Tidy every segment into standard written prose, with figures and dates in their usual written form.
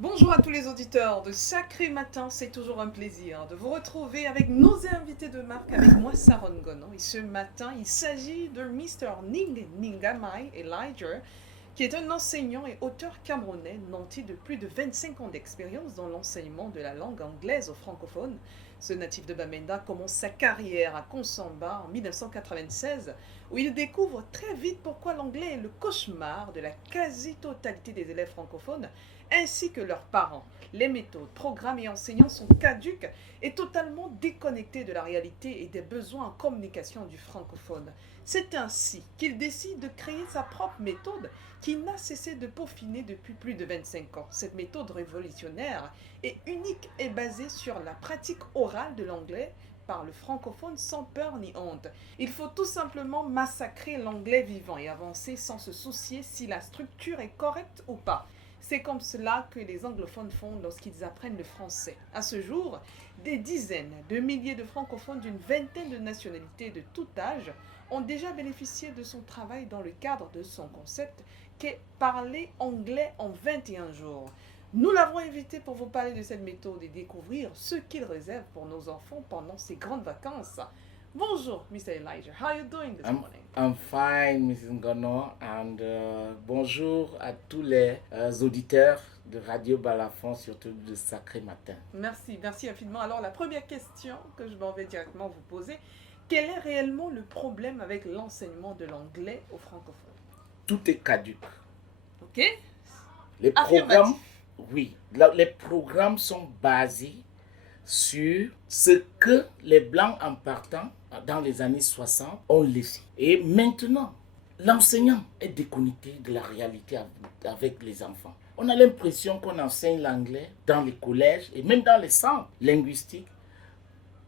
Bonjour à tous les auditeurs de Sacré Matin, c'est toujours un plaisir de vous retrouver avec nos invités de marque, avec moi Saron Gono. Et ce matin, il s'agit de Mr. Ningamai Elijah, qui est un enseignant et auteur camerounais nanti de plus de 25 ans d'expérience dans l'enseignement de la langue anglaise aux francophones. Ce natif de Bamenda commence sa carrière à Konsamba en 1996, où il découvre très vite pourquoi l'anglais est le cauchemar de la quasi-totalité des élèves francophones, ainsi que leurs parents. Les méthodes, programmes et enseignants sont caduques et totalement déconnectés de la réalité et des besoins en communication du francophone. C'est ainsi qu'il décide de créer sa propre méthode qui n'a cessé de peaufiner depuis plus de 25 ans. Cette méthode révolutionnaire et unique est basée sur la pratique orale de l'anglais par le francophone sans peur ni honte. Il faut tout simplement massacrer l'anglais vivant et avancer sans se soucier si la structure est correcte ou pas. C'est comme cela que les anglophones font lorsqu'ils apprennent le français. À ce jour, des dizaines de milliers de francophones d'une vingtaine de nationalités de tout âge ont déjà bénéficié de son travail dans le cadre de son concept qu'est parler anglais en 21 jours. Nous l'avons invité pour vous parler de cette méthode et découvrir ce qu'il réserve pour nos enfants pendant ces grandes vacances. Bonjour, Mr. Elijah. How are you doing this I'm, morning? I'm fine, Mrs. Ngono, and bonjour à tous les auditeurs de Radio Balafon, surtout de Sacré Matin. Merci infiniment. Alors, la première question que je m'en vais directement vous poser, quel est réellement le problème avec l'enseignement de l'anglais aux francophones? Tout est caduque. Ok? Les programmes, Affirmatif. oui, les programmes sont basés sur ce que les Blancs en partant dans les années 60 ont laissé. Et maintenant, l'enseignant est déconnecté de la réalité avec les enfants. On a l'impression qu'on enseigne l'anglais dans les collèges et même dans les centres linguistiques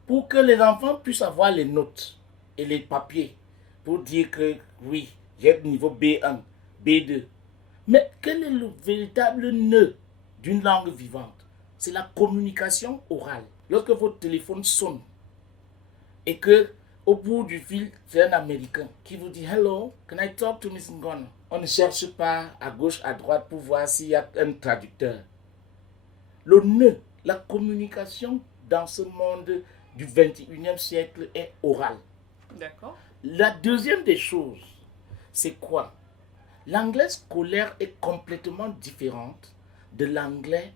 pour que les enfants puissent avoir les notes et les papiers pour dire que oui, j'ai le niveau B1, B2. Mais quel est le véritable nœud d'une langue vivante? C'est la communication orale. Lorsque votre téléphone sonne et que au bout du fil, c'est un Américain qui vous dit Hello, can I talk to Miss Ngono? On ne cherche pas à gauche, à droite pour voir s'il y a un traducteur. Le nœud, la communication dans ce monde du 21e siècle est orale. D'accord. La deuxième des choses, c'est quoi? L'anglais scolaire est complètement différente de l'anglais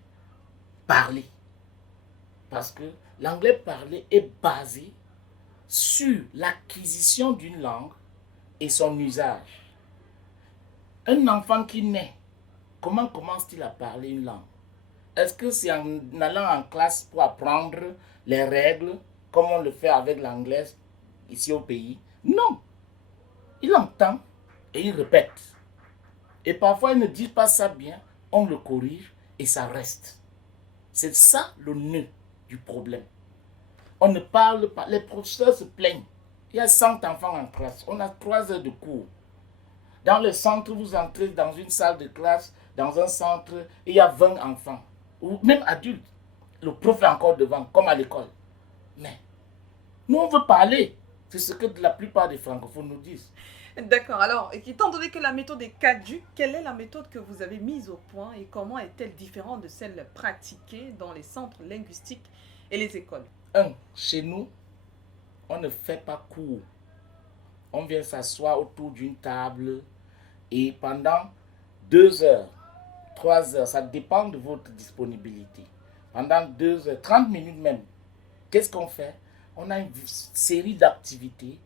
parlé. Parce que l'anglais parlé est basé sur l'acquisition d'une langue et son usage. Un enfant qui naît, comment commence-t-il à parler une langue? Est-ce que c'est en allant en classe pour apprendre les règles, comme on le fait avec l'anglais ici au pays? Non. Il entend et il répète. Et parfois, il ne dit pas ça bien, on le corrige et ça reste. C'est ça le nœud du problème. On ne parle pas, les professeurs se plaignent. Il y a 100 enfants en classe, on a 3 heures de cours. Dans le centre, vous entrez dans une salle de classe, dans un centre, il y a 20 enfants, ou même adultes. Le prof est encore devant, comme à l'école. Mais nous, on veut parler. C'est ce que la plupart des francophones nous disent. D'accord. Alors, étant donné que la méthode est caduque, quelle est la méthode que vous avez mise au point et comment est-elle différente de celle pratiquée dans les centres linguistiques et les écoles? Chez nous, on ne fait pas cours. On vient s'asseoir autour d'une table et pendant 2 heures, 3 heures, ça dépend de votre disponibilité. Pendant 2 heures, 30 minutes même, qu'est-ce qu'on fait? On a une série d'activités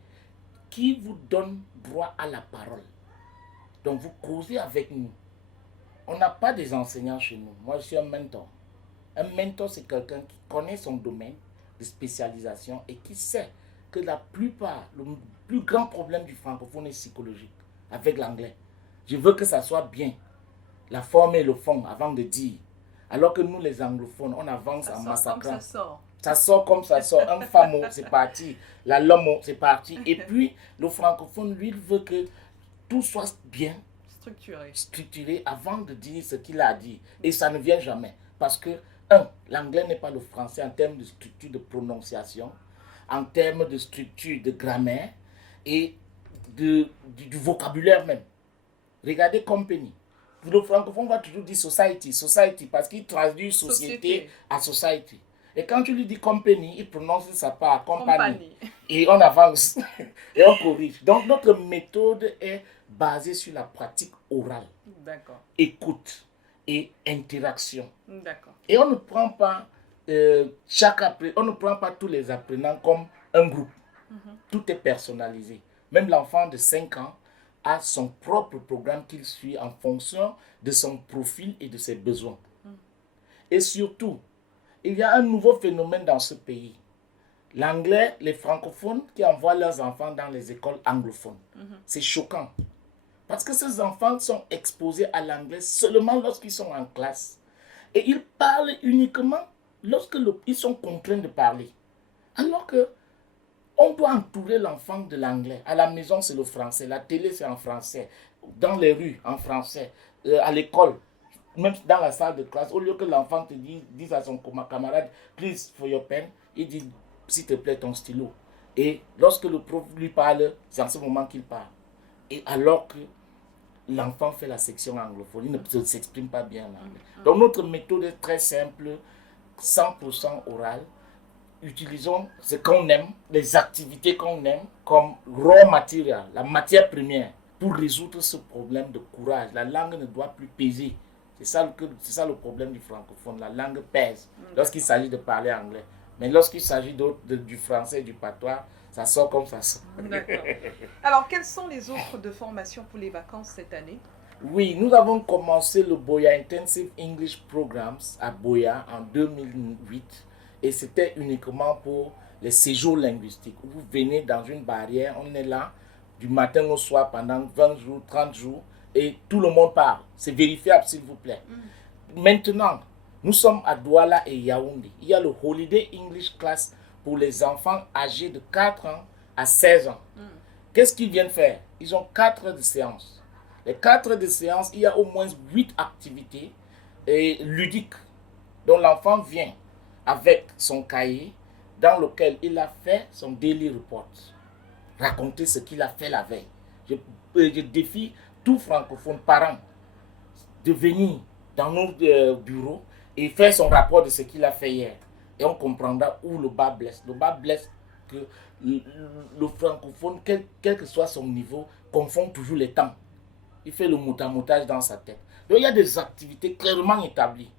qui vous donnent droit à la parole. Donc vous causez avec nous. On n'a pas des enseignants chez nous. Moi, je suis un mentor. Un mentor, c'est quelqu'un qui connaît son domaine de spécialisation et qui sait que la plupart, le plus grand problème du francophone est psychologique avec l'anglais. Je veux que ça soit bien, la forme et le fond, avant de dire. Alors que nous, les anglophones, on avance Ça en sort comme massacrant. ça sort. Ça sort comme ça sort. Un famo, c'est parti. La lomo, c'est parti. Et puis, le francophone, lui, il veut que tout soit bien Structuré. structuré avant de dire ce qu'il a dit. Et ça ne vient jamais. Parce que, l'anglais n'est pas le français en termes de structure de prononciation, en termes de structure de grammaire et du vocabulaire même. Regardez Company. Le francophone va toujours dire society, society, parce qu'il traduit société Société. à society. Et quand tu lui dis company, il prononce sa part, compagnie. Compagnie. Et on avance et on corrige. Donc notre méthode est basée sur la pratique orale, D'accord. écoute et interaction. D'accord. Et on ne prend pas on ne prend pas tous les apprenants comme un groupe. Tout est personnalisé. Même l'enfant de 5 ans a son propre programme qu'il suit en fonction de son profil et de ses besoins. Et surtout, il y a un nouveau phénomène dans ce pays. L'anglais, les francophones qui envoient leurs enfants dans les écoles anglophones. C'est choquant. Parce que ces enfants sont exposés à l'anglais seulement lorsqu'ils sont en classe. Et ils parlent uniquement lorsqu'ils sont contraints de parler. Alors que on doit entourer l'enfant de l'anglais. À la maison, c'est le français. La télé, c'est en français. Dans les rues, en français. À l'école, même dans la salle de classe, au lieu que l'enfant te dise à son camarade, please for your pen, il dit, s'il te plaît, ton stylo. Et lorsque le prof lui parle, c'est en ce moment qu'il parle. Et alors que l'enfant fait la section anglophone, il ne s'exprime pas bien en anglais. Donc notre méthode est très simple, 100% orale. Utilisons ce qu'on aime, les activités qu'on aime comme raw material, la matière première, pour résoudre ce problème de courage. La langue ne doit plus peser. C'est ça le problème du francophone. La langue pèse lorsqu'il s'agit de parler anglais. Mais lorsqu'il s'agit du français et du patois, ça sort comme ça sort. D'accord. Alors, quelles sont les offres de formation pour les vacances cette année? Oui, nous avons commencé le Boya Intensive English Programs à Boya en 2008 et c'était uniquement pour les séjours linguistiques. Vous venez dans une barrière, on est là du matin au soir pendant 20 jours, 30 jours et tout le monde parle. C'est vérifiable s'il vous plaît. Maintenant, nous sommes à Douala et Yaoundé. Il y a le Holiday English Class pour les enfants âgés de 4 ans à 16 ans. Qu'est-ce qu'ils viennent faire? Ils ont 4 heures de séance. Les 4 heures de séance, il y a au moins 8 activités ludiques dont l'enfant vient avec son cahier dans lequel il a fait son daily report. Raconter ce qu'il a fait la veille. Je défie tout francophone parent de venir dans nos bureaux et faire son rapport de ce qu'il a fait hier. Et on comprendra où le bas blesse. Le bas blesse que le francophone, quel que soit son niveau, confond toujours les temps. Il fait le moutage dans sa tête. Donc il y a des activités clairement établies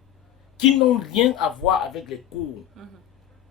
qui n'ont rien à voir avec les cours.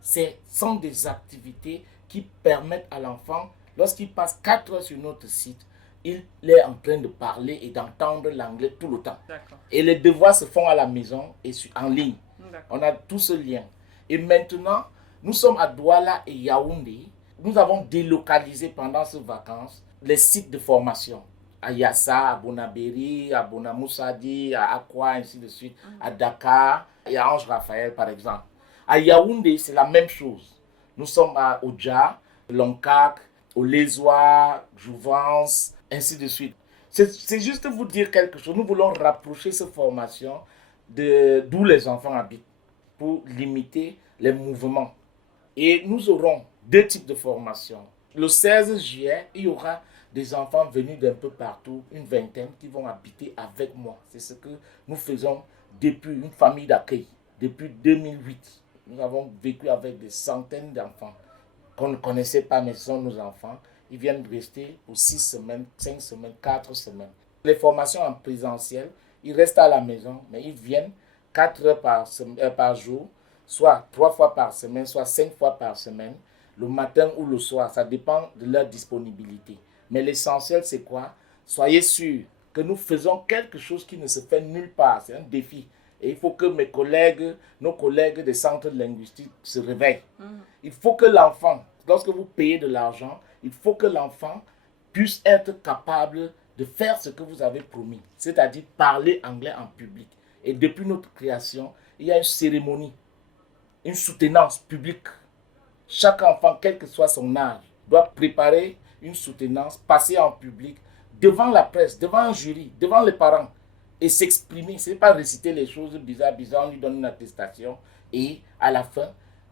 Ce sont des activités qui permettent à l'enfant, lorsqu'il passe 4 heures sur notre site, il est en train de parler et d'entendre l'anglais tout le temps. D'accord. Et les devoirs se font à la maison et en ligne. D'accord. On a tout ce lien. Et maintenant, nous sommes à Douala et Yaoundé. Nous avons délocalisé pendant ces vacances les sites de formation. À Yassa, à Bonabéry, à Bonamoussadi, à Akwa, ainsi de suite, à Dakar et à Ange Raphaël, par exemple. À Yaoundé, c'est la même chose. Nous sommes à Oudja, Loncac, Olezoa, Jouvence, ainsi de suite. C'est juste vous dire quelque chose. Nous voulons rapprocher ces formations d'où les enfants habitent pour limiter les mouvements. Et nous aurons 2 types de formations. Le 16 juillet, il y aura des enfants venus d'un peu partout, une vingtaine, qui vont habiter avec moi. C'est ce que nous faisons depuis une famille d'accueil, depuis 2008. Nous avons vécu avec des centaines d'enfants qu'on ne connaissait pas, mais ce sont nos enfants. Ils viennent rester pour 6 semaines, 5 semaines, 4 semaines. Les formations en présentiel, ils restent à la maison, mais ils viennent 4 heures par jour, soit 3 fois par semaine, soit 5 fois par semaine, le matin ou le soir. Ça dépend de leur disponibilité. Mais l'essentiel, c'est quoi? Soyez sûrs que nous faisons quelque chose qui ne se fait nulle part. C'est un défi. Et il faut que nos collègues des centres linguistiques se réveillent. Il faut que l'enfant, lorsque vous payez de l'argent, il faut que l'enfant puisse être capable de faire ce que vous avez promis. C'est-à-dire parler anglais en public. Et depuis notre création, il y a une cérémonie, une soutenance publique. Chaque enfant, quel que soit son âge, doit préparer une soutenance, passer en public, devant la presse, devant un jury, devant les parents, et s'exprimer. Ce n'est pas réciter les choses bizarres, on lui donne une attestation, et à la fin,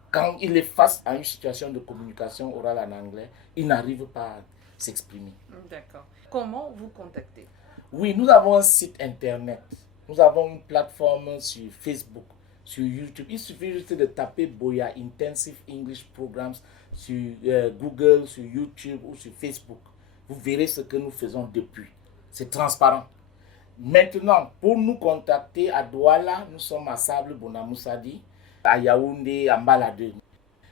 quand il est face à une situation de communication orale en anglais, il n'arrive pas à s'exprimer. D'accord. Comment vous contacter? Oui, nous avons un site internet. Nous avons une plateforme sur Facebook, sur YouTube. Il suffit juste de taper Boya Intensive English Programs sur Google, sur YouTube ou sur Facebook. Vous verrez ce que nous faisons depuis. C'est transparent. Maintenant, pour nous contacter à Douala, nous sommes à Sable Bonamoussadi, à Yaoundé, à Mbaladé.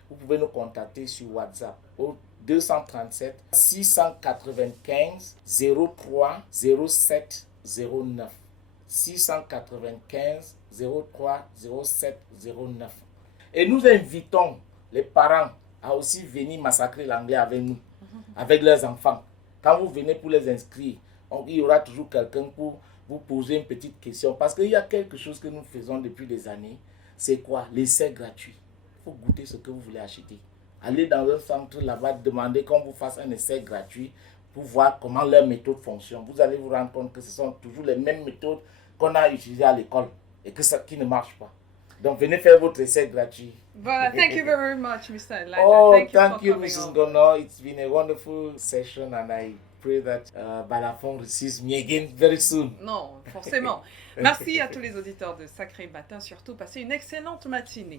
Vous pouvez nous contacter sur WhatsApp au 237 695 03 07 09. 695 03 07 09. Et nous invitons les parents à aussi venir massacrer l'anglais avec nous, avec leurs enfants. Quand vous venez pour les inscrire, il y aura toujours quelqu'un pour vous poser une petite question. Parce qu'il y a quelque chose que nous faisons depuis des années. C'est quoi? L'essai gratuit. Il faut goûter ce que vous voulez acheter. Allez dans un centre là-bas, demandez qu'on vous fasse un essai gratuit pour voir comment leur méthode fonctionne. Vous allez vous rendre compte que ce sont toujours les mêmes méthodes qu'on a utilisées à l'école et que ça qui ne marche pas. Donc venez faire votre essai gratuit. Voilà, thank you very much, Mr. Elijah. Oh, thank you thank for you, coming Mrs. over. Gono. It's been a wonderful session and I pray that Balafon receives me again very soon. Non, forcément. Merci à tous les auditeurs de Sacré Matin. Surtout, passez une excellente matinée.